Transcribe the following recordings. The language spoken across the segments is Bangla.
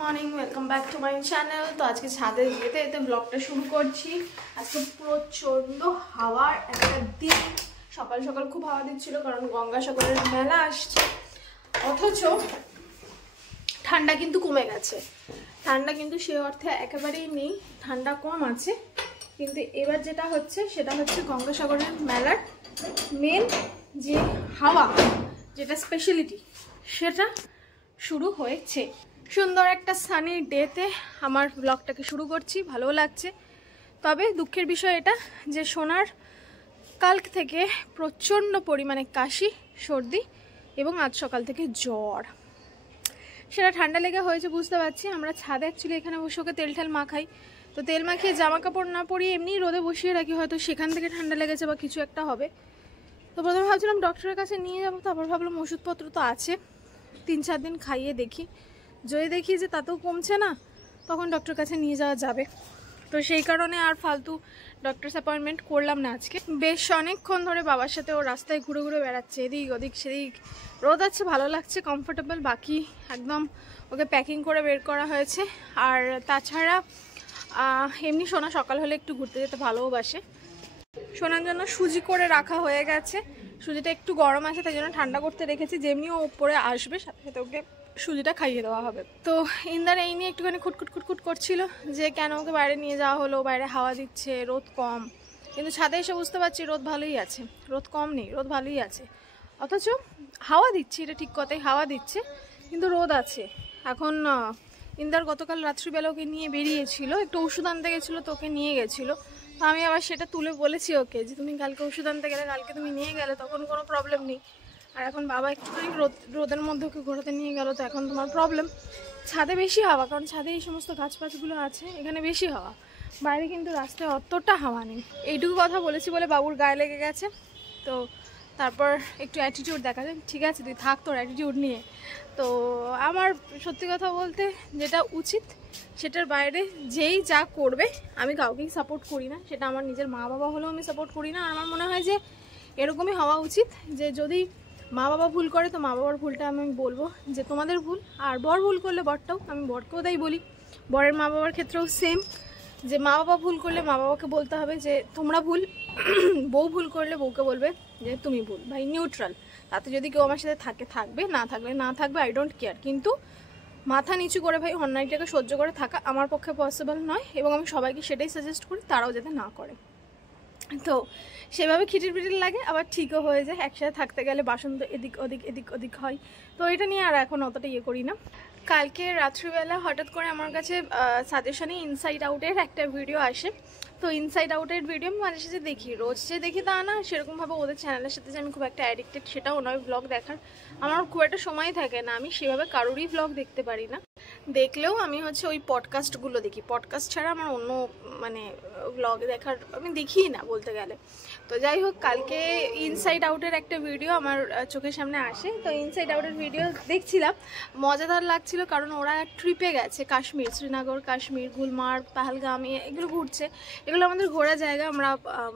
Morning, welcome back to my channel. তো আজকে ছাদে যেতে যেতে ব্লগটা শুরু করছি। আজকে প্রচণ্ড হাওয়ার একটা দিন। সকাল সকাল খুব হাওয়া দিচ্ছিল কারণ গঙ্গাসাগরের মেলা আসছে, অথচ ঠান্ডা কিন্তু কমে গেছে। ঠান্ডা কিন্তু সে অর্থে একেবারেই নেই, ঠান্ডা কম আছে। কিন্তু এবার যেটা হচ্ছে সেটা হচ্ছে গঙ্গাসাগরের মেলার মেন যে হাওয়া, যেটা স্পেশালিটি, সেটা শুরু হয়েছে। সুন্দর একটা সানি ডেতে আমার ব্লগটাকে শুরু করছি, ভালো লাগছে। তবে দুঃখের বিষয় এটা যে সোনার কাল থেকে প্রচণ্ড পরিমাণে কাশি, সর্দি এবং আজ সকাল থেকে জ্বর। সেটা ঠান্ডা লেগে হয়েছে বুঝতে পারছি। আমরা ছাদে অ্যাকচুয়ালি এখানে বসে ওকে তেল ঠাল মাখাই, তো তেল মাখিয়ে জামা কাপড় না পরিয়ে এমনি রোদে বসিয়ে রাখি, হয়তো সেখান থেকে ঠান্ডা লেগেছে বা কিছু একটা হবে। তো প্রথমে ভাবছিলাম ডক্টরের কাছে নিয়ে যাবো, তারপর ভাবলাম ওষুধপত্র তো আছে, 3-4 দিন খাইয়ে দেখি, যদি দেখি যে তাতেও কমছে না তখন ডক্টরের কাছে নিয়ে যাওয়া যাবে। তো সেই কারণে আর ফালতু ডক্টরস অ্যাপয়েন্টমেন্ট করলাম না আজকে। বেশ অনেকক্ষণ ধরে বাবার সাথে ও রাস্তায় ঘুরে ঘুরে বেড়াচ্ছে, এদিক ওদিক সেদিক। রোদ আছে, ভালো লাগছে, কমফোর্টেবল। বাকি একদম ওকে প্যাকিং করে বের করা হয়েছে। আর তাছাড়া এমনি সোনা সকাল হলে একটু ঘুরতে যেতে ভালোবাসে। সোনার জন্য সুজি করে রাখা হয়ে গেছে। সুজিটা একটু গরম আছে, তাই জন্য ঠান্ডা করতে রেখেছি। যেমনি ও উপরে আসবে সাথে সাথে ওকে সুজিটা খাইয়ে দেওয়া হবে। তো ইন্দার এই নিয়ে একটুখানি খুটখুট করছিল যে কেন ওকে বাইরে নিয়ে যাওয়া হলো, বাইরে হাওয়া দিচ্ছে, রোদ কম। কিন্তু ছাদে এসে বুঝতে পারছি রোদ ভালোই আছে, রোদ কম নেই, রোদ ভালোই আছে। অথচ হাওয়া দিচ্ছে, এটা ঠিক কথাই, হাওয়া দিচ্ছে কিন্তু রোদ আছে। এখন ইন্দার গতকাল রাত্রিবেলা ওকে নিয়ে বেরিয়েছিল, একটু ওষুধ আনতে গেছিলো, তো ওকে নিয়ে গেছিলো। তো আমি আবার সেটা তুলে বলেছি ওকে যে তুমি কালকে ওষুধ আনতে গেলে, কালকে তুমি নিয়ে গেলে, তখন কোনো প্রবলেম নেই। আর এখন বাবা একটুখানি রোদের মধ্যে ওকে ঘোরাতে নিয়ে গেল, তো এখন তোমার প্রবলেম। ছাদে বেশি হাওয়া, কারণ ছাদে এই সমস্ত গাছপাছগুলো আছে, এখানে বেশি হাওয়া। বাইরে কিন্তু রাস্তায় অতটা হাওয়া নেই। এইটুকু কথা বলেছি বলে বাবুর গায়ে লেগে গেছে। তো তারপর একটু অ্যাটিটিউড দেখালেন, ঠিক আছে তুই থাক তোর অ্যাটিটিউড নিয়ে। তো আমার সত্যি কথা বলতে যেটা উচিত সেটার বাইরে যেই যা করবে, আমি কাউকেই সাপোর্ট করি না। সেটা আমার নিজের মা বাবা হলেও আমি সাপোর্ট করি না। আর আমার মনে হয় যে এরকমই হওয়া উচিত, যে যদি মা বাবা ভুল করে তো মা বাবার ভুলটা আমি বলবো যে তোমাদের ভুল, আর বর ভুল করলে বরটাও, আমি বরকেও তাই বলি। বরের মা বাবার ক্ষেত্রেও সেম, যে মা বাবা ভুল করলে মা বাবাকে বলতে হবে যে তোমরা ভুল, বউ ভুল করলে বউকে বলবে যে তুমি ভুল। ভাই নিউট্রাল, তাতে যদি কেউ আমার সাথে থাকে থাকবে, না থাকলে না থাকবে, আই ডোন্ট কেয়ার। কিন্তু মাথা নিচু করে ভাই অন্যায়টাকে সহ্য করে থাকা আমার পক্ষে পসিবল নয়, এবং আমি সবাইকে সেটাই সাজেস্ট করি, তারাও যাতে না করে। তো সেভাবে খিটির পিটির লাগে, আবার ঠিকও হয়ে যায়। একসাথে থাকতে গেলে বাসন তো এদিক ওদিক এদিক ওদিক হয়। তো এটা নিয়ে আর এখন অতটা ইয়ে করি না। কালকে রাত্রিবেলা হঠাৎ করে আমার কাছে সাজেশনে ইনসাইড আউটের একটা ভিডিও আসে। তো ইনসাইড আউটের ভিডিও আমি মাঝে সাঝে দেখি, রোজ যে দেখি তা না, সেরকমভাবে ওদের চ্যানেলের সাথে যে আমি খুব একটা অ্যাডিক্টেড সেটাও নয়। ব্লগ দেখার আমার খুব একটা সময় থাকে না, আমি সেভাবে কারোরই ব্লগ দেখতে পারি না। দেখলেও আমি হচ্ছে ওই পডকাস্টগুলো দেখি, পডকাস্ট ছাড়া আমার অন্য মানে ব্লগ দেখার আমি দেখি না বলতে গেলে। তো যাই হোক, কালকে ইনসাইড আউটের একটা ভিডিও আমার চোখের সামনে আসে। তো ইনসাইড আউটের ভিডিও দেখছিলাম, মজাদার লাগছিল, কারণ ওরা ট্রিপে গেছে কাশ্মীর, শ্রীনগর, কাশ্মীর, গুলমার্গ, পাহালগাম, এগুলো ঘুরছে। এগুলো আমাদের ঘোরা জায়গা, আমরা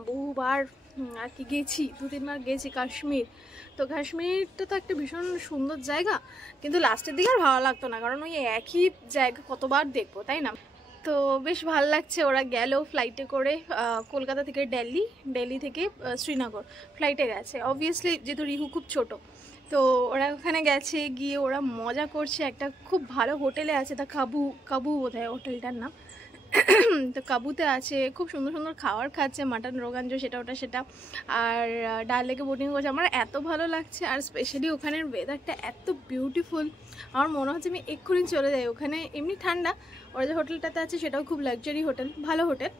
বহুবার আর কি গেছি, 2-3 বার গেছি কাশ্মীর। তো কাশ্মীরটা তো একটা ভীষণ সুন্দর জায়গা, কিন্তু লাস্টের দিকে আর ভালো লাগতো না, কারণ ওই একই জায়গা কতবার দেখবো, তাই না? তো বেশ ভালো লাগছে। ওরা গেল ফ্লাইটে করে কলকাতা থেকে দিল্লি থেকে শ্রীনগর ফ্লাইটে গেছে। অবভিয়াসলি যেহেতু রিহু খুব ছোট, তো ওরা ওখানে গেছে, গিয়ে ওরা মজা করছে। একটা খুব ভালো হোটেলে আছে, তা কাবু বোধহয় হোটেলটার নাম। তো কাবুতে আছে, খুব সুন্দর সুন্দর খাবার খাচ্ছে, মাটন রোগাঞ্জ সেটা সেটা। আর ডাল লেকে বোটিং করছে, আমার এত ভালো লাগছে। আর স্পেশালি ওখানের ওয়েদারটা এত বিউটিফুল, আমার মনে হচ্ছে আমি এক্ষুনি চলে যাই ওখানে। এমনি ঠান্ডা, ওরা যে হোটেলটাতে আছে সেটাও খুব লাক্সারি হোটেল, ভালো হোটেল।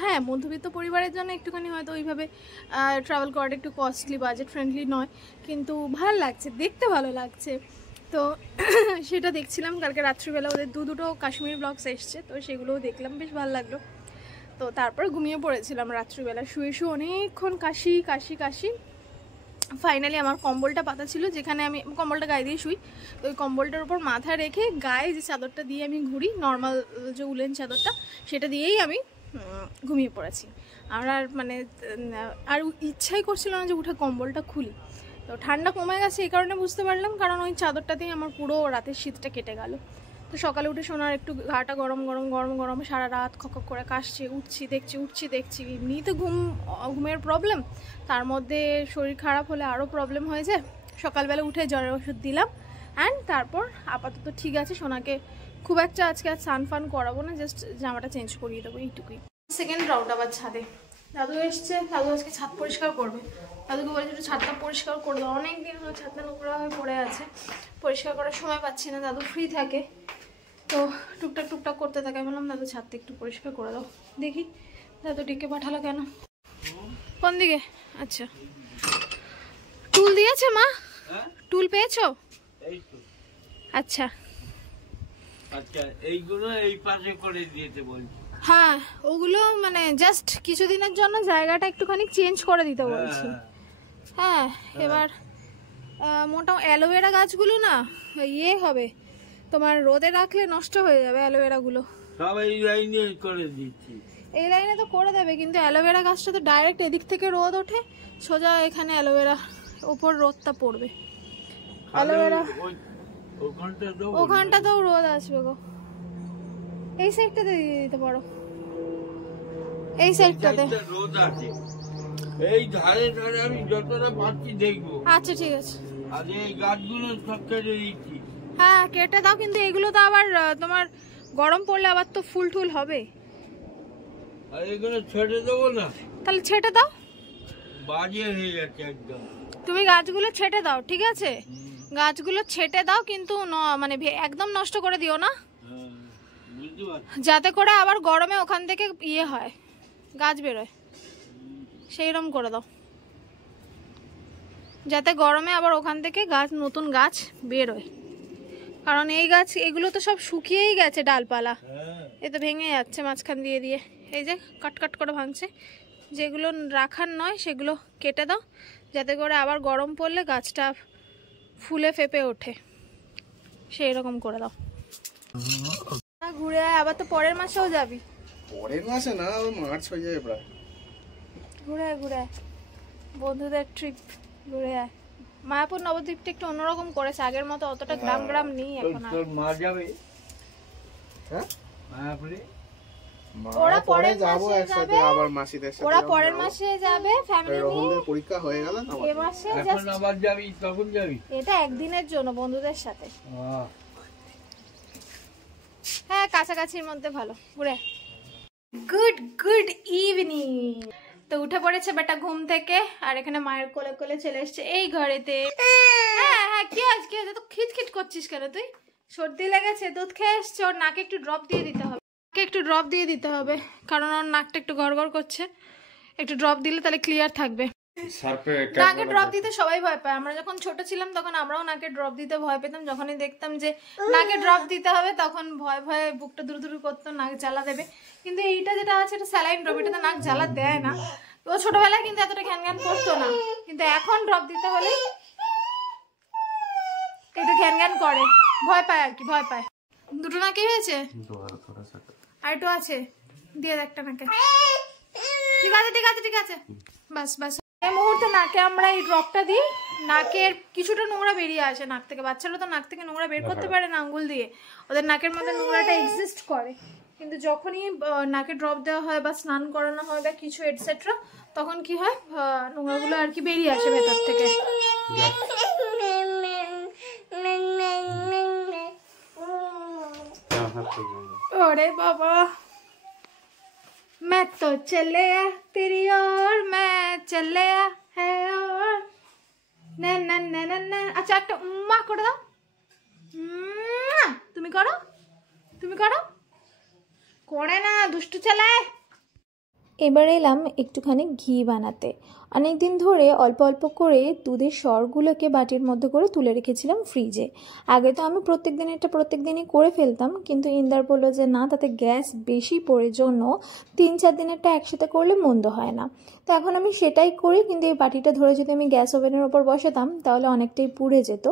হ্যাঁ, মধ্যবিত্ত পরিবারের জন্য একটুখানি হয়তো ওইভাবে ট্রাভেল করাটা একটু কস্টলি, বাজেট ফ্রেন্ডলি নয়, কিন্তু ভালো লাগছে, দেখতে ভালো লাগছে। তো সেটা দেখছিলাম। কালকে রাত্রিবেলা ওদের দুটো কাশ্মীর ব্লগস এসছে, তো সেগুলোও দেখলাম, বেশ ভালো লাগলো। তো তারপর ঘুমিয়ে পড়েছিলাম রাত্রিবেলা, শুয়ে অনেকক্ষণ কাশি। ফাইনালি আমার কম্বলটা পাতা ছিল, যেখানে আমি কম্বলটা গায়ে দিয়ে শুই, তো ওই কম্বলটার উপর মাথা রেখে গায়ে যে চাদরটা দিয়ে আমি ঘুরি, নর্মাল যে উলেন চাদরটা, সেটা দিয়েই আমি ঘুমিয়ে পড়েছি। আমার আর মানে আর ইচ্ছাই করছিল না যে উঠে কম্বলটা খুলি। তো ঠান্ডা কমে গেছে এই কারণে বুঝতে পারলাম, কারণ ওই চাদরটাতেই আমার পুরো রাতের শীতটা কেটে গেল। তো সকালে উঠে সোনার একটু ঘাটা গরম গরম গরম গরম সারা রাত খক করে কাশছে, উঠছি দেখছি এমনিই তো ঘুমের প্রবলেম, তার মধ্যে শরীর খারাপ হলে আরও প্রবলেম হয়ে যায়। সকালবেলা উঠে জ্বরের ওষুধ দিলাম অ্যান্ড তারপর আপাতত ঠিক আছে। সোনাকে খুব একটা আজকে আর স্নান ফান করাবো না, জাস্ট জামাটা চেঞ্জ করিয়ে দেবো এইটুকুই। সেকেন্ড রাউন্ড আবার ছাদে দাদু এসছে, দাদু আজকে ছাদ পরিষ্কার করবে। দাদুকে বলেছে একটু ছাদটা পরিষ্কার করে দাও, অনেকদিন হলো ছাদটা নোংরা হয়ে পড়ে আছে, পরিষ্কার করার সময় পাচ্ছি না, দাদু ফ্রি থাকে তো টুকটাক করতে থাকে। আমি বললাম দাদু ছাদটা একটু পরিষ্কার করে দাও। দেখি দাদু ডেকে পাঠালো কেন, কোন দিকে? আচ্ছা টুল দিয়েছে মা, টুল পেয়েছো? আচ্ছা আচ্ছা এইগুলো এই পাশে করে দিতে বলছি। হ্যাঁ ওগুলো মানে জাস্ট কিছুদিনের জন্য জায়গাটা একটুখানি চেঞ্জ করে দিতে বলছি। হ্যাঁ এবার মোটা অ্যালোভেরা গাছগুলো না ইয়ে হবে তোমার, রোদে রাখলে নষ্ট হয়ে যাবে অ্যালোভেরাগুলো। সব এই লাইনে করে দিচ্ছি। এই লাইনে তো করে দেবে, কিন্তু অ্যালোভেরা গাছটা তো ডাইরেক্ট এদিক থেকে রোদ ওঠে, সোজা এখানে অ্যালোভেরা ওপর রোদটা পড়বে। অ্যালোভেরা ওখানটাতেও রোদ আসবে গো, এই সাইডটাতে দিয়ে দিতে পারো, এই সাইডটাতে রোদ আছে, এই ধারে ধারে আমি যতটা পাচ্ছি দেখবো। আচ্ছা ঠিক আছে। আর এই গাছগুলো সব কেটে দিচ্ছি। হ্যাঁ কেটে দাও, কিন্তু এগুলো তো আবার তোমার গরম পড়লে আবার তো ফুল টুল হবে। আর এগুলো ছেড়ে দেবো না? তাহলে ছেটে দাও, বাজে হয়ে যাচ্ছে একদম। তুমি গাছগুলো ছেটে দাও, ঠিক আছে গাছগুলো ছেটে দাও, কিন্তু মানে একদম নষ্ট করে দিও না, যাতে করে আবার গরমে ওখান থেকে ইয়ে হয়, গাছ বেরোয়, সেইরকম করে দাও, যাতে গরমে আবার ওখান থেকে গাছ নতুন গাছ বেরোয়। কারণ এই গাছ এগুলো তো সব শুকিয়েই গেছে ডালপালা, এ তো ভেঙে যাচ্ছে মাঝখান দিয়ে দিয়ে, এই যে কাট করে ভাঙছে। যেগুলো রাখার নয় সেগুলো কেটে দাও, যাতে করে আবার গরম পড়লে গাছটা ফুলে ফেপে ওঠে, সেই রকম করে দাও। ঘুরে আয়, আবার তো পরের মাসেও যাবি। পরের মাসে না, মার্চ হয়ে যাবে প্রায়। ঘুরে আয় বন্ধুদের ট্রিপ, ঘুরে আয়। মায়াপুর নবদ্বীপটা একটু অন্যরকম করেছে, আগের মতো অতটা গ্রাম নেই এখন আর। তোর মা যাবে? হ্যাঁ মায়াপুরে ওরা পরের মাসে যাবে, আবার মাসিদের সাথে ওরা পরের মাসে যাবে ফ্যামিলি নিয়ে। রোহনদের পরীক্ষা হয়ে গেল না, এই মাসে এখন আবার যাবি, তখন যাবি? এটা একদিনের জন্য বন্ধুদের সাথে। হ্যাঁ কাছাকাছির মধ্যে ভালো, ঘুরে। Good evening. তো উঠে পড়েছে বেটা ঘুম থেকে, আর এখানে মায়ের কোলে কোলে চলে এসছে এই ঘরেতে। হ্যাঁ কি আজকে তো খিচখিচ করছিস কেন তুই? সর্দি লেগেছে, দুধ খেয়ে এসছে, ওর নাকে একটু ড্রপ দিয়ে দিতে হবে, কারণ ওর নাকটা একটু গড়গড় করছে, একটু ড্রপ দিলে তাহলে ক্লিয়ার থাকবে। নাকে ড্রপ দিতে সবাই ভয় পায়, আমরা যখন ছোট ছিলাম তখন আমরাও নাকে ড্রপ দিতে ভয় পেতাম। যখনই দেখতাম যে নাকে ড্রপ দিতে হবে তখন ভয়ে বুকটা দুরু করতো, নাক জ্বালা দেবে। কিন্তু এইটা যেটা আছে এটা স্যালাইন ড্রপ, এটা তো নাক জ্বালা দেয় না। ও ছোটবেলায় কিন্তু এতটা ঘ্যান করতো না, কিন্তু এখন ড্রপ দিতে হলে একটু ঘ্যান করে, ভয় পায় আর কি, ভয় পায়। দুটো নাকি হয়েছে, আর একটু আছে, দিয়ে একটা নাকে। ঠিক আছে বাস। এই মুহূর্তে নাকে আমরা এই ড্রপটা দিই, নাকের কিছুটা নোংরা বেরিয়ে আসে নাক থেকে। বাচ্চারা তো নাক থেকে নোংরা বের করতে পারে না আঙ্গুল দিয়ে, ওদের নাকের মধ্যে নোংরাটা এক্সিস্ট করে। কিন্তু যখনই নাকে ড্রপ দেওয়া হয় বা স্নান করানো হয় বা কিছু এটসেট্রা, তখন কি হয় নোংরাগুলো আর কি বেরিয়ে আসে ভেতর থেকে। ওরে বাবা, मैं तो चले तेरी ओर, मैं चले है और ना। अच्छा একটা উম্মা করে দাও, তুমি করো করে না, দুষ্টু ছেলে। এবার এলাম একটুখানি ঘি বানাতে। অনেক দিন ধরে অল্প অল্প করে দুধের সরগুলোকে বাটির মধ্যে করে তুলে রেখেছিলাম ফ্রিজে। আগে তো আমি প্রত্যেক দিনই করে ফেলতাম, কিন্তু ইন্দার বললো যে না, তাতে গ্যাস বেশি পড়ে জন্য 3-4 দিনেরটা একসাথে করলে মন্দ হয় না। তো এখন আমি সেটাই করি, কিন্তু এই বাটিটা ধরে যদি আমি গ্যাস ওভেনের ওপর বসাতাম তাহলে অনেকটাই পুড়ে যেত।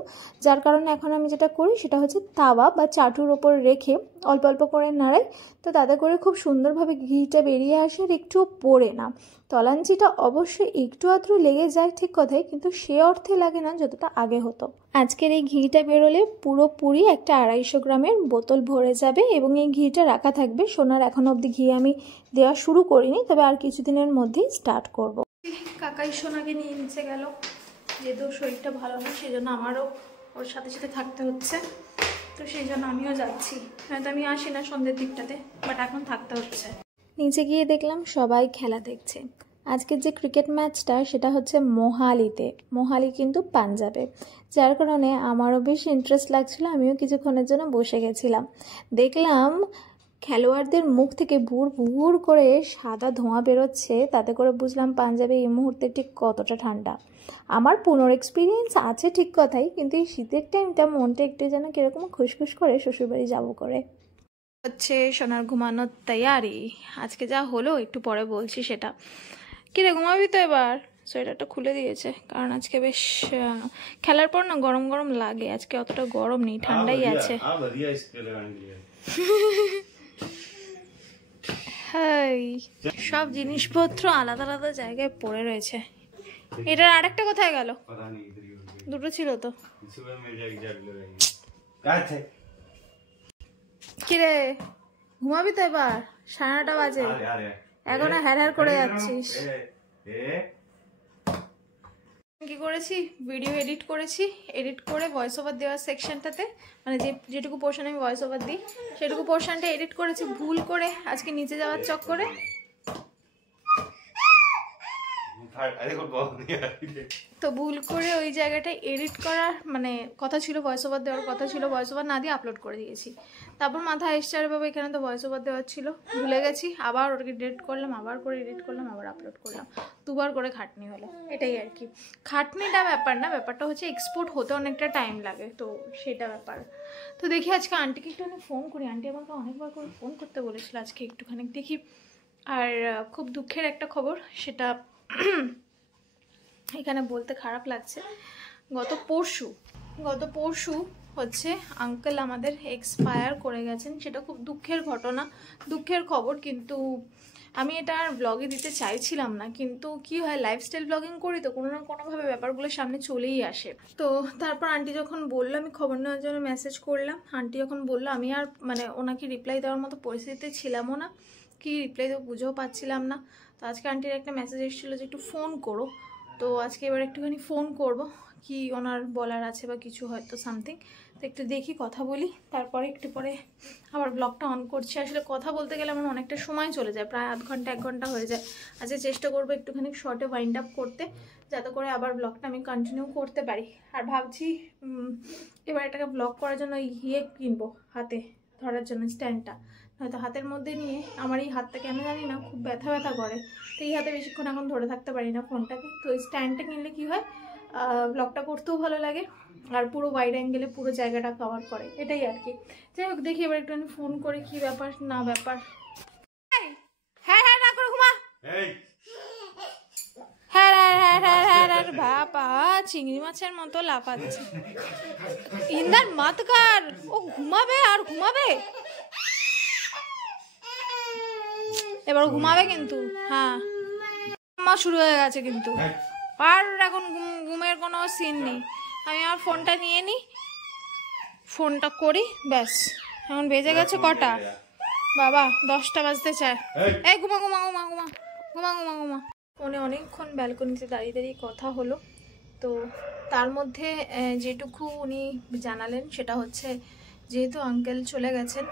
যার কারণে এখন আমি যেটা করি সেটা হচ্ছে তাওয়া বা চাটুর ওপর রেখে অল্প অল্প করে নাড়াই, তো তাতে করে খুব সুন্দরভাবে ঘিটা বেরিয়ে আসে আর একটুও পড়ে না। তলাঞ্চিটা অবশ্যই একটু আধটু লেগে যায় ঠিক কথাই, কিন্তু সে অর্থে লাগে না যতটা আগে হতো। আজকের এই ঘিটা বেরোলে পুরোপুরি একটা 250 গ্রামের বোতল ভরে যাবে এবং এই ঘিটা রাখা থাকবে। সোনার এখন অবধি ঘি আমি দেওয়া শুরু করিনি, তবে আর কিছুদিনের মধ্যেই স্টার্ট করব। কাকাই সোনাকে নিয়ে নিচে গেল, যেহেতু শরীরটা ভালো না সেই জন্য আমারও ওর সাথে সাথে থাকতে হচ্ছে, তো সেই জন্য আমিও যাচ্ছি। হয়তো আমি আসি না সন্ধ্যের দিকটাতে, বাট এখন থাকতে হচ্ছে। নিচে গিয়ে দেখলাম সবাই খেলা দেখছে। আজকের যে ক্রিকেট ম্যাচটা সেটা হচ্ছে মোহালিতে, মোহালি কিন্তু পাঞ্জাবে, যার কারণে আমারও বেশ ইন্টারেস্ট লাগছিল। আমিও কিছুক্ষণের জন্য বসে গেছিলাম। দেখলাম খেলোয়াড়দের মুখ থেকে ভুর ভুর করে সাদা ধোঁয়া বেরোচ্ছে, তাতে করে বুঝলাম পাঞ্জাবে এই মুহূর্তে ঠিক কতটা ঠান্ডা। আমার এক্সপিরিয়েন্স আছে ঠিক কথাই, কিন্তু এই শীতের টাইমটা মনটা একটু যেন কীরকম খুশখুশ করে শ্বশুরবাড়ি যাবো করে। হচ্ছে সোনার ঘুমানোর তৈয়ারি। আজকে যা হলো একটু পরে বলছি সেটা। কিরে ঘুমাবি তো এবার? সোয়েটারটা খুলে দিয়েছে কারণ আজকে বেশ খেলার পর না গরম গরম লাগে, আজকে অতটা গরম নেই, ঠান্ডাই আছে। হাই, সব জিনিসপত্র আলাদা আলাদা জায়গায় পড়ে রয়েছে। এটার আরেকটা কোথায় গেল? দুটো ছিল তো। কিরে ঘুমাবি তো এবার? 9:30 বাজে, এখনো হ্যার করে যাচ্ছিস। কি করেছি, ভিডিও এডিট করেছি, এডিট করে ভয়েস ওভার দেওয়ার সেকশনটাতে, মানে যেটুকু পোর্শন আমি ভয়েস ওভার দিই সেটুকু পোর্শনটা এডিট করেছি ভুল করে আজকে নিচে যাওয়ার চক্করে। তো ভুল করে ওই জায়গাটা এডিট করার মানে কথা ছিল, ভয়েস ওভার দেওয়ার কথা ছিল, ভয়েস ওভার না দিয়ে আপলোড করে দিয়েছি। তারপর মাথায় এসছে আরে বাবা এখানে তো ভয়েস ওভার দেওয়ার ছিল, ভুলে গেছি। আবার ওটাকে ডিলিট করলাম, আবার করে এডিট করলাম, আবার আপলোড করলাম, দুবার করে খাটনি হলো। এটাই আর কি, খাটনিটা ব্যাপার না, ব্যাপারটা হচ্ছে এক্সপোর্ট হতে অনেকটা টাইম লাগে, তো সেটা ব্যাপার। তো দেখি আজকে আন্টিকে একটুখানি ফোন করি, আন্টি আমাকে অনেকবার করে ফোন করতে বলেছিল, আজকে একটুখানি দেখি। আর খুব দুঃখের একটা খবর, সেটা এখানে বলতে খারাপ লাগছে। গত পরশু হচ্ছে আঙ্কেল আমাদের এক্সপায়ার করে গেছেন। সেটা খুব দুঃখের ঘটনা, দুঃখের খবর, কিন্তু আমি এটা আর ব্লগে দিতে চাইছিলাম না। কিন্তু কি হয়, লাইফস্টাইল ব্লগিং করি তো কোনো না কোনোভাবে ব্যাপারগুলো সামনে চলেই আসে। তো তারপর আন্টি যখন বললো, আমি খবর নেওয়ার জন্য মেসেজ করলাম, আন্টি যখন বললো আমি আর মানে ওনাকে রিপ্লাই দেওয়ার মতো পরিস্থিতিতে ছিলামও না, কি রিপ্লাই দেবো বুঝেও পাচ্ছিলাম না। তো আজকে আন্টির একটা মেসেজ এসেছিলো যে একটু ফোন করো, তো আজকে এবার একটুখানি ফোন করব, কি ওনার বলার আছে বা কিছু হয়তো সামথিং। তো একটু দেখি, কথা বলি, তারপরে একটু পরে আবার ব্লগটা অন করছি। আসলে কথা বলতে গেলে আমার অনেকটা সময় চলে যায়, প্রায় আধ ঘন্টা 1 ঘন্টা হয়ে যায়। আজকে চেষ্টা করবো একটুখানি শর্টে ওয়াইন্ড আপ করতে, যাতে করে আবার ব্লগটা আমি কন্টিনিউ করতে পারি। আর ভাবছি এবার এটাকে ব্লগ করার জন্য কিনবো, হাতে ধরার জন্য স্ট্যান্ডটা, হয়তো হাতের মধ্যে নিয়ে, আমার এই হাতটা কেন জানি না খুব ব্যথা ব্যথা করে, তো এই হাতে বেশিক্ষণ এখন ধরে থাকতে পারি না ফোনটাকে। তো এই স্ট্যান্ডটা কিনলে কি হয়, ব্লগটা করতেও ভালো লাগে আর পুরো ওয়াইড অ্যাঙ্গেলে পুরো জায়গাটা কভার করে, এটাই আর কি। যাই হোক, দেখি এবার একটু আমি ফোন করে কি ব্যাপার না ব্যাপার। হ্যাঁ হ্যাঁ না করে ঘুমা, হ্যাঁ হ্যাঁ হ্যাঁ হ্যাঁ হ্যাঁ হ্যাঁ, বাবা চিংড়ি মাছের মতো লাফাচ্ছে। ইন্দার মাতকার, ও ঘুমাবে আর ঘুমাবে, এবার ঘুমাবে কিন্তু। হ্যাঁ মা শুরু হয়ে গেছে কিন্তু, আর এখন ঘুমের কোনো সিন নেই। আমি আমার ফোনটা নিয়ে নিই, ফোনটা করি, ব্যাস। এখন বেজে গেছে কটা বাবা, 10টা বাজতে চায়। এই ঘুমা ঘুমা ঘুমা ঘুমা ঘুমা ঘুমা ঘুমা। ফোনে অনেকক্ষণ ব্যালকনিতে দাঁড়িয়ে দাঁড়িয়ে কথা হলো, তো তার মধ্যে যেটুকু উনি জানালেন সেটা হচ্ছে, যেহেতু আঙ্কেল চলে গেছেন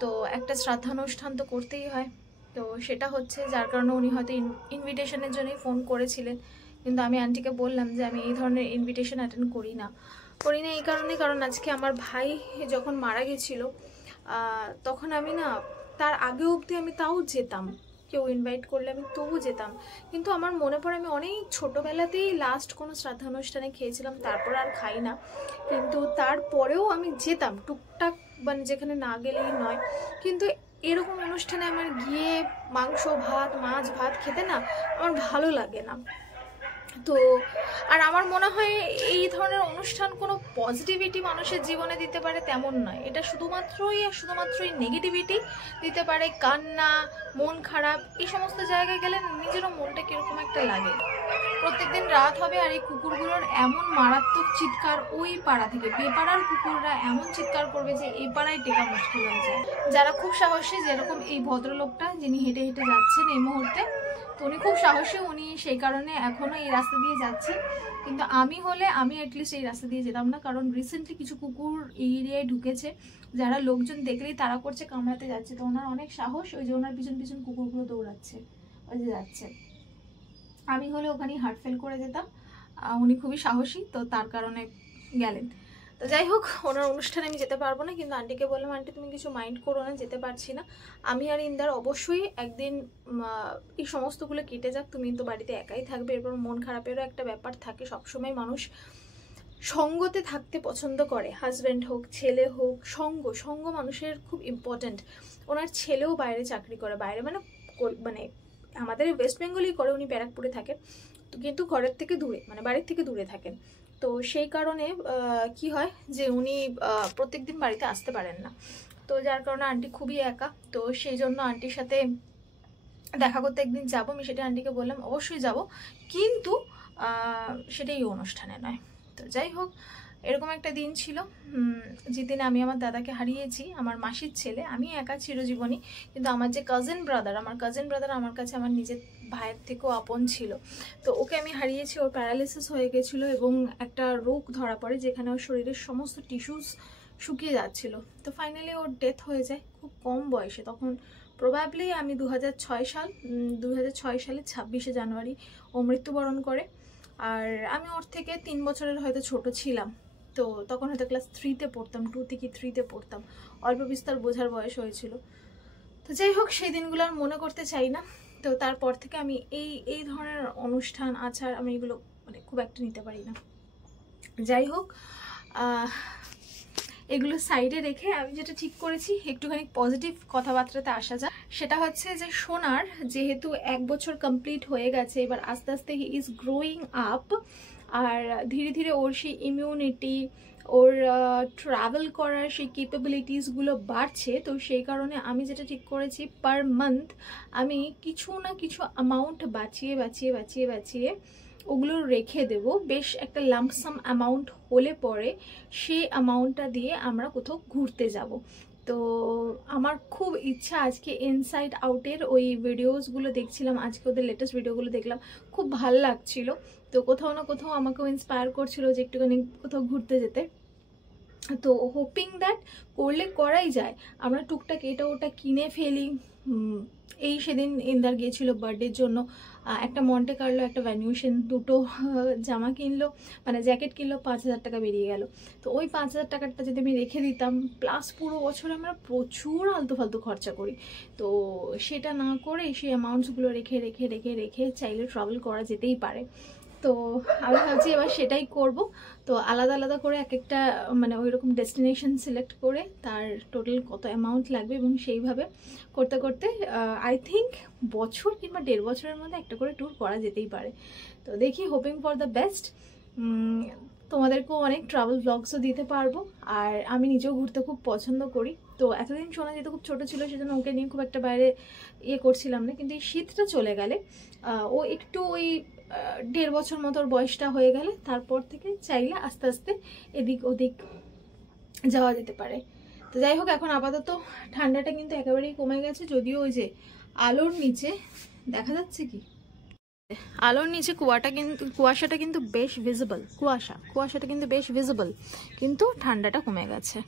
তো একটা শ্রাদ্ধানুষ্ঠান তো করতেই হয়। তো সেটা হচ্ছে যার কারণে উনি হয়তো ইনভিটেশনের জন্যই ফোন করেছিলেন, কিন্তু আমি আন্টিকে বললাম যে আমি এই ধরনের ইনভিটেশন অ্যাটেন্ড করি না এই কারণে, কারণ আজকে আমার ভাই যখন মারা গেছিলো তখন আমি না, তার আগে অবধি আমি তাও যেতাম, কেউ ইনভাইট করলে আমি তবু যেতাম। কিন্তু আমার মনে পড়ে আমি অনেক ছোটোবেলাতেই লাস্ট কোনো শ্রাদ্ধানুষ্ঠানে খেয়েছিলাম, তারপর আর খাই না। কিন্তু তারপরেও আমি যেতাম টুকটাক, মানে যেখানে না গেলেই নয়। কিন্তু এরকম অনুষ্ঠানে আমার গিয়ে মাংস ভাত, মাছ ভাত খেতে না আমার ভালো লাগে না। তো আর আমার মনে হয় এই ধরনের অনুষ্ঠান কোনো পজিটিভিটি মানুষের জীবনে দিতে পারে তেমন নয়, এটা শুধুমাত্রই নেগেটিভিটি দিতে পারে। কান্না, মন খারাপ, এই সমস্ত জায়গায় গেলে নিজেরও মনটা কীরকম একটা লাগে। প্রত্যেকদিন রাত হবে আর এই কুকুরগুলোর এমন মারাত্মক চিৎকার, ওই পাড়া থেকে বেপাড়ার কুকুররা এমন চিৎকার করবে যে এই পাড়ায় টেকা মুশকিল হয়ে যায়। যারা খুব সাহসী, যেরকম এই ভদ্রলোকটা যিনি হেঁটে হেঁটে যাচ্ছেন এই মুহূর্তে, তো উনি খুব সাহসী, উনি সেই কারণে এখনও এই রাস্তা দিয়ে যাচ্ছেন। কিন্তু আমি হলে আমি অ্যাটলিস্ট এই রাস্তা দিয়ে যেতাম না, কারণ রিসেন্টলি কিছু কুকুর এই এরিয়ায় ঢুকেছে, যারা লোকজন দেখলেই তারা করছে কামড়াতে যাচ্ছে। তো ওনার অনেক সাহস, ওই যে ওনার পিছন পিছন কুকুরগুলো দৌড়াচ্ছে, ওই যে যাচ্ছে। আমি হলে ওখানেই হার্ট ফেল করে যেতাম। উনি খুবই সাহসী, তো তার কারণে গেলেন। তো যাই হোক, ওনার অনুষ্ঠানে আমি যেতে পারবো না, কিন্তু আন্টিকে বললাম আন্টি তুমি কিছু মাইন্ড করো না, যেতে পারছি না। আমি আর ইন্দার অবশ্যই একদিন এই সমস্তগুলো কেটে যাক, তুমি তো বাড়িতে একাই থাকবে, এরপর মন খারাপেরও একটা ব্যাপার থাকে। সবসময় মানুষ সঙ্গতে থাকতে পছন্দ করে, হাজব্যান্ড হোক ছেলে হোক, সঙ্গ মানুষের খুব ইম্পর্ট্যান্ট। ওনার ছেলেও বাইরে চাকরি করে, বাইরে মানে আমাদের ওয়েস্ট বেঙ্গলই করে, উনি ব্যারাকপুরে থাকেন, তো কিন্তু ঘরের থেকে দূরে, মানে বাড়ির থেকে দূরে থাকেন। তো সেই কারণে কি হয় যে উনি প্রত্যেকদিন বাড়িতে আসতে পারেন না, তো যার কারণে আন্টি খুবই একা। তো সেই জন্য আন্টির সাথে দেখা করতে একদিন যাবো, আমি সেটা আন্টিকে বললাম অবশ্যই যাব, কিন্তু সেটাই অনুষ্ঠানে নয়। তো যাই হোক, এরকম একটা দিন ছিল যেদিন আমি আমার দাদাকে হারিয়েছি, আমার মাসির ছেলে। আমি একা চিরজীবনী, কিন্তু আমার যে কাজিন ব্রাদার আমার কাছে আমার নিজের ভাইয়ের থেকেও আপন ছিল। তো ওকে আমি হারিয়েছি, ওর প্যারালিসিস হয়ে গেছিলো এবং একটা রোগ ধরা পড়ে যেখানে ওর শরীরের সমস্ত টিস্যুস শুকিয়ে যাচ্ছিল। তো ফাইনালি ওর ডেথ হয়ে যায় খুব কম বয়সে, তখন প্রবাবলি আমি 2006 সালে 26শে জানুয়ারি ও মৃত্যুবরণ করে। আর আমি ওর থেকে 3 বছরের হয়তো ছোট ছিলাম, তো তখন হয়তো ক্লাস 3-তে পড়তাম, 2 থেকে 3-তে পড়তাম, অল্প বিস্তর বোঝার বয়স হয়েছিল। তো যাই হোক, সেই দিনগুলো আর মনে করতে চাই না। তো তারপর থেকে আমি এই ধরনের অনুষ্ঠান আচার আমি এগুলো মানে খুব একটা নিতে পারি না। যাই হোক, এগুলো সাইডে রেখে আমি যেটা ঠিক করেছি একটুখানি পজিটিভ কথাবার্তাতে আসা যায়। সেটা হচ্ছে যে সোনার যেহেতু 1 বছর কমপ্লিট হয়ে গেছে, এবার আস্তে আস্তে হি ইজ গ্রোয়িং আপ, আর ধীরে ধীরে ওর সেই ইমিউনিটি, ওর ট্রাভেল করার সেই ক্যাপাবিলিটিসগুলো বাড়ছে। তো সেই কারণে আমি যেটা ঠিক করেছি, পার মান্থ আমি কিছু না কিছু অ্যামাউন্ট বাঁচিয়ে ওগুলো রেখে দেব। বেশ একটা লাম্পসাম অ্যামাউন্ট হলে পরে সেই অ্যামাউন্টটা দিয়ে আমরা কোথাও ঘুরতে যাব। তো আমার খুব ইচ্ছা, আজকে ইনসাইড আউটের ওই ভিডিওসগুলো দেখছিলাম, আজকে ওদের লেটেস্ট ভিডিওগুলো দেখলাম, খুব ভাল লাগছিল। তো কোথাও না কোথাও আমাকেও ইন্সপায়ার করছিল যে একটুখানি কোথাও ঘুরতে যেতে। তো হোপিং দ্যাট করলে করাই যায়, আমরা টুকটাক এটা ওটা কিনে ফেলি। এই সেদিন ইন্দার গিয়েছিল বার্থডের জন্য, একটা মন্টে কার্লো, একটা ভ্যানিউশন, দুটো জামা কিনলো, মানে জ্যাকেট কিনলো, 5000 টাকা বেরিয়ে গেল। তো ওই 5000 টাকাটা যদি আমি রেখে দিতাম, প্লাস পুরো বছরে আমরা প্রচুর আলতু ফালতু খরচা করি, তো সেটা না করে সেই অ্যামাউন্টসগুলো রেখে চাইলে ট্রাভেল করা যেতেই পারে। তো আমি ভাবছি এবার সেটাই করব। তো আলাদা আলাদা করে এক একটা মানে ওই রকম ডেস্টিনেশন সিলেক্ট করে তার টোটাল কত অ্যামাউন্ট লাগবে এবং সেইভাবে করতে করতে আই থিঙ্ক বছর কিংবা 1.5 বছরের মধ্যে একটা করে ট্যুর করা যেতেই পারে। তো দেখি, হোপিং ফর দ্য বেস্ট। তোমাদেরকেও অনেক ট্রাভেল ব্লগসও দিতে পারবো, আর আমি নিজেও ঘুরতে খুব পছন্দ করি। তো এতদিন শোনা যেহেতু খুব ছোটো ছিল, সেজন্য ওকে নিয়ে খুব একটা বাইরে করছিলাম না, কিন্তু এই শীতটা চলে গেলে, ও একটু ওই 1.5 বছর মতো বয়সটা হয়ে গেলে তারপর থেকে চাইলে আস্তে আস্তে এদিক ওদিক যাওয়া যেতে পারে। তো যাই হোক, এখন আপাতত ঠান্ডাটা কিন্তু একেবারেই কমে গেছে, যদিও ওই যে আলোর নিচে দেখা যাচ্ছে কি, আলোর নিচে কুয়াশাটা কিন্তু বেশ ভিজিবল, কুয়াশাটা কিন্তু বেশ ভিজিবল, কিন্তু ঠান্ডাটা কমে গেছে।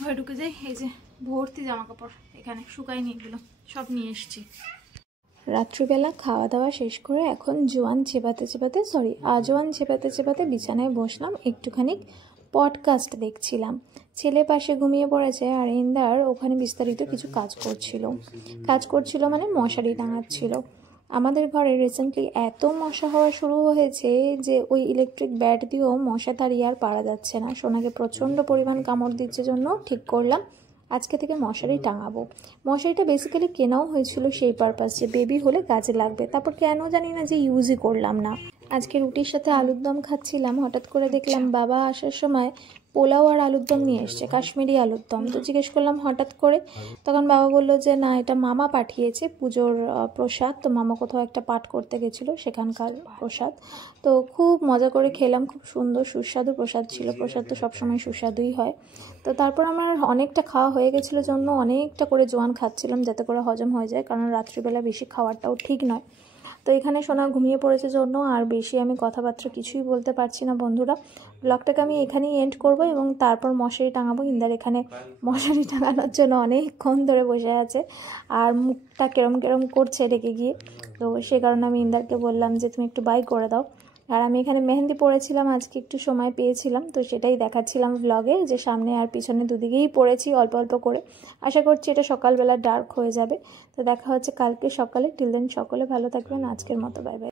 ঘরে ঢুকে যাই, এই যে ভর্তি জামা কাপড় এখানে শুকায়নি, এগুলো সব নিয়ে এসছি। রাত্রিবেলা খাওয়া দাওয়া শেষ করে এখন আজওয়ান চেপাতে বিছানায় বসলাম, একটুখানি পডকাস্ট দেখছিলাম। ছেলে পাশে ঘুমিয়ে পড়েছে, আর ইন্দার ওখানে বিস্তারিত কিছু কাজ করছিল মানে মশারি টাঙাচ্ছিল। আমাদের ঘরে রিসেন্টলি এত মশা হওয়া শুরু হয়েছে যে ওই ইলেকট্রিক ব্যাট দিয়েও মশা তাড়িয়ে আর পারা যাচ্ছে না। সোনাকে প্রচণ্ড পরিমাণ কামড় দিচ্ছে জন্য ঠিক করলাম আজকে থেকে মশারি টাঙাবো। মশারিটা বেসিক্যালি কেনাও হয়েছিল সেই পারপাস যে বেবি হলে কাজে লাগবে, তারপর কেন জানি না যে ইউজই করলাম না। আজকে রুটির সাথে আলুর দম খাচ্ছিলাম, হঠাৎ করে দেখলাম বাবা আসার সময় পোলাও আর আলুর দম নিয়ে এসছে, কাশ্মীরি আলুর দম। তো জিজ্ঞেস করলাম হঠাৎ করে, তখন বাবা বললো যে না, এটা মামা পাঠিয়েছে, পুজোর প্রসাদ। তো মামা কোথাও একটা পাঠ করতে গেছিলো, সেখানকার প্রসাদ। তো খুব মজা করে খেলাম, খুব সুন্দর সুস্বাদু প্রসাদ ছিল। প্রসাদ তো সবসময় সুস্বাদুই হয়। তো তারপর আমার অনেকটা খাওয়া হয়ে গেছিলো জন্য অনেকটা করে জোয়ান খাচ্ছিলাম, যাতে করে হজম হয়ে যায়, কারণ রাত্রিবেলা বেশি খাওয়াটাও ঠিক নয়। তো এখানে সোনা ঘুমিয়ে পড়েছে জন্য আর বেশি আমি কথাবার্তা কিছুই বলতে পারছি না বন্ধুরা। ব্লগটাকে আমি এখানেই এন্ড করব এবং তারপর মশারি টাঙাবো। ইন্দার এখানে মশারি টাঙানোর জন্য অনেকক্ষণ ধরে বসে আছে আর মুখটা কেরম কেরম করছে রেগে গিয়ে। তো সে কারণে আমি ইন্দারকে বললাম যে তুমি একটু বাই করে দাও। আর আমি এখানে মেহেন্দি পড়েছিলাম, আজকে একটু সময় পেয়েছিলাম, তো সেটাই দেখাচ্ছিলাম ভ্লগে, যে সামনে আর পিছনে দুদিকেই পড়েছি অল্প অল্প করে। আশা করছি এটা সকালবেলা ডার্ক হয়ে যাবে। তো দেখা হচ্ছে কালকে সকালে। টিল দেন সকলে ভালো থাকবেন, আজকের মতো বাই বাই।